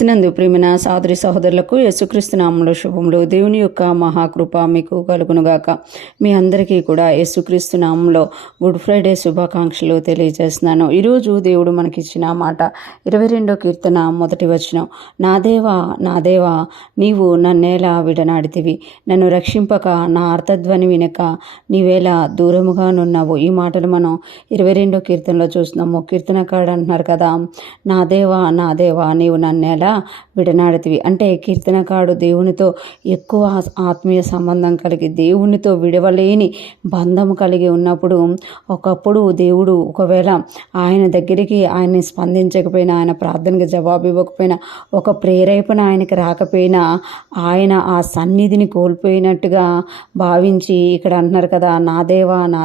క్రీస్తునందు ప్రియమైన సహోదరి సహోదరులకు యేసుక్రీస్తు నామములో శుభములు. దేవుని యొక్క మహాకృప మీకు కలుగునుగాక. మీ అందరికీ కూడా యేసుక్రీస్తు నామములో గుడ్ ఫ్రైడే శుభాకాంక్షలు తెలియజేస్తున్నాను. ఈరోజు దేవుడు మనకిచ్చిన మాట 22వ కీర్తన 1వ వచనం, నా దేవా నా దేవా నీవు నన్నేలా విడనాడితివి, నన్ను రక్షింపక నా అర్థధ్వని వినక నీవేలా దూరముగానున్నావు. ఈ మాటలు మనం 22వ కీర్తనలో చూస్తున్నాము. కీర్తనకారుడు అంటున్నారు కదా, నా దేవా నా దేవా నీవు నన్నేలా విడనాడితివి. అంటే కీర్తనకారుడు దేవునితో ఎక్కువ ఆత్మీయ సంబంధం కలిగి, దేవునితో విడవలేని బంధం కలిగి ఉన్నప్పుడు, ఒకప్పుడు దేవుడు ఒకవేళ ఆయన దగ్గరికి ఆయన్ని స్పందించకపోయినా, ఆయన ప్రార్థనకి జవాబు ఇవ్వకపోయినా, ఒక ప్రేరేపణ ఆయనకి రాకపోయినా, ఆయన ఆ సన్నిధిని కోల్పోయినట్టుగా భావించి ఇక్కడ అంటున్నారు కదా, నా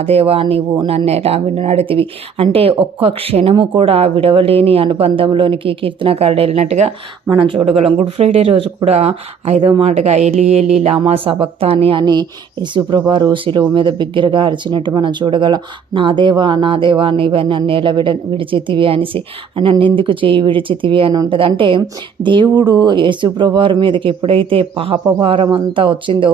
దేవా నీవు నన్నేలా విడనాడితివి. అంటే ఒక్క క్షణము కూడా విడవలేని అనుబంధంలోనికి కీర్తనకారుడు వెళ్ళినట్టుగా మనం చూడగలం. గుడ్ ఫ్రైడే రోజు కూడా 5వ మాటగా ఏలి ఏలి లామా సబక్తాని అని యేసుప్రభువు శిలువ మీద బిగ్గరగా అరిచినట్టు మనం చూడగలం. నా దేవా నీవు నన్నేలా విడిచితివి అనేసి, నన్ను ఎందుకు చేయి విడిచితివి అని ఉంటుంది. అంటే దేవుడు యేసుప్రభువు మీదకి ఎప్పుడైతే పాపభారం అంతా వచ్చిందో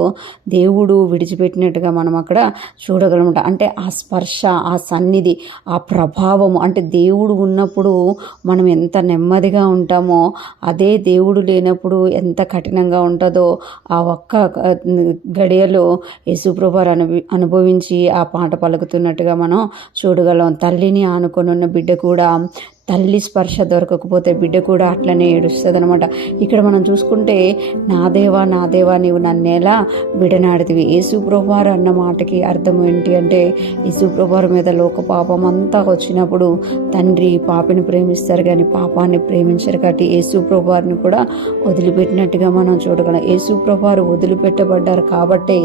దేవుడు విడిచిపెట్టినట్టుగా మనం అక్కడ చూడగలమట. అంటే ఆ స్పర్శ, ఆ సన్నిధి, ఆ ప్రభావము, అంటే దేవుడు ఉన్నప్పుడు మనం ఎంత నెమ్మదిగా ఉంటామో, అదే దేవుడు లేనప్పుడు ఎంత కఠినంగా ఉంటుందో ఆ ఒక్క గడియలో యేసుప్రభువు అనుభవించి ఆ పాట పలుకుతున్నట్టుగా మనం చూడగలం. తల్లిని ఆనుకొని ఉన్న బిడ్డ కూడా, తల్లి స్పర్శ దొరకకపోతే బిడ్డ కూడా అట్లనే ఏడుస్తుంది అనమాట. ఇక్కడ మనం చూసుకుంటే నా దేవా నీవు నన్నేలా విడనాడితివి. యేసుప్రభువు అన్న మాటకి అర్థం ఏంటి అంటే, యేసుప్రభువు మీద లోక పాపం అంతా వచ్చినప్పుడు తండ్రి పాపిని ప్రేమిస్తారు కానీ పాపాన్ని ప్రేమించరు కాబట్టి యేసుప్రభువుని కూడా వదిలిపెట్టినట్టుగా మనం చూడగలం. యేసుప్రభువు వదిలిపెట్టబడ్డారు కాబట్టి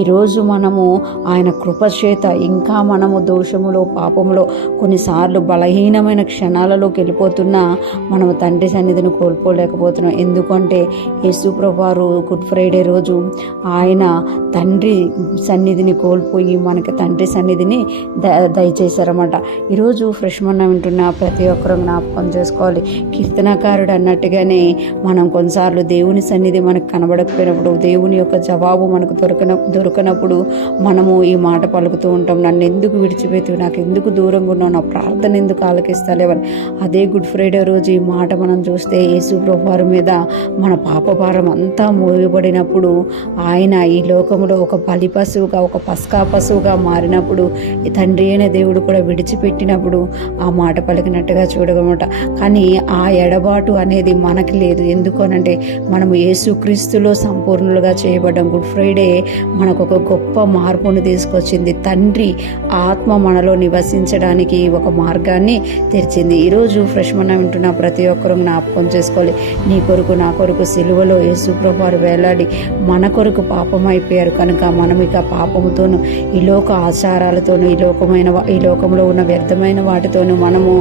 ఈరోజు మనము ఆయన కృపచేత ఇంకా మనము దోషములో పాపములో కొన్నిసార్లు బలహీనమైన క్షణాలలోకి వెళ్ళిపోతున్నా మనము తండ్రి సన్నిధిని కోల్పోలేకపోతున్నాం. ఎందుకంటే యేసుప్రభువు గుడ్ ఫ్రైడే రోజు ఆయన తండ్రి సన్నిధిని కోల్పోయి మనకి తండ్రి సన్నిధిని దయచేశారన్నమాట. ఈరోజు ఫ్రెష్ మన్నా వింటున్న ప్రతి ఒక్కరూ జ్ఞాపకం చేసుకోవాలి. కీర్తనకారుడు అన్నట్టుగానే మనం కొన్నిసార్లు దేవుని సన్నిధి మనకు కనబడకపోయినప్పుడు, దేవుని యొక్క జవాబు మనకు దొరకనప్పుడు మనము ఈ మాట పలుకుతూ ఉంటాం, నన్ను ఎందుకు విడిచిపెట్టి, నాకు ఎందుకు దూరంగా ఉన్నావు, నా ప్రార్థన ఎందుకు ఆలకిస్తలేవని. అదే గుడ్ ఫ్రైడే రోజు ఈ మాట మనం చూస్తే యేసుప్రభువు మీద మన పాపభారం అంతా మోయబడినప్పుడు, ఆయన ఈ లోకంలో ఒక బలి పశువుగా, ఒక పస్కా పశువుగా మారినప్పుడు, ఈ తండ్రి అయిన దేవుడు కూడా విడిచిపెట్టినప్పుడు ఆ మాట పలికినట్టుగా చూడగమట. కానీ ఆ ఎడబాటు అనేది మనకి లేదు. ఎందుకు అనంటే మనము యేసుక్రీస్తులో సంపూర్ణులుగా చేయబడ్డాం. గుడ్ ఫ్రైడే మనకు ఒక గొప్ప మార్పును తీసుకొచ్చింది. తండ్రి ఆత్మ మనలో నివసించడానికి ఒక మార్గాన్ని తెరిచింది. ఈరోజు ఫ్రెష్ మన్నా వింటున్న ప్రతి ఒక్కరూ జ్ఞాపకం చేసుకోవాలి. నీ కొరకు నా కొరకు సిలువలో యేసుప్రభువు వేలాడి మన కొరకు పాపం అయిపోయారు కనుక మనం ఇక పాపముతోను, ఈ లోక ఆచారాలతోనూ, ఈ లోకంలో ఉన్న వ్యర్థమైన వాటితోనూ మనము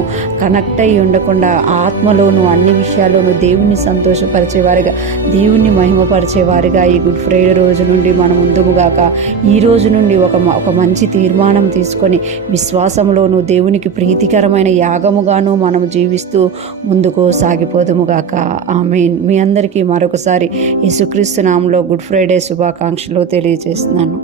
కనెక్ట్ అయి ఉండకుండా ఆత్మలోను అన్ని విషయాల్లోనూ దేవుణ్ణి సంతోషపరిచేవారిగా, దేవుణ్ణి మహిమపరిచేవారిగా ఈ గుడ్ ఫ్రైడే రోజు నుండి మనం ముందుగాక ఈ రోజు నుండి ఒక మంచి తీర్మానం తీసుకొని విశ్వాసంలోను దేవునికి ప్రీతికరమైన యాగముగాను మనం జీవిస్తూ ముందుకు సాగిపోదుముగాక. ఆమేన్. మీ అందరికీ మరొకసారి యేసుక్రీస్తు నామములో గుడ్ ఫ్రైడే శుభాకాంక్షలు తెలియజేస్తున్నాను.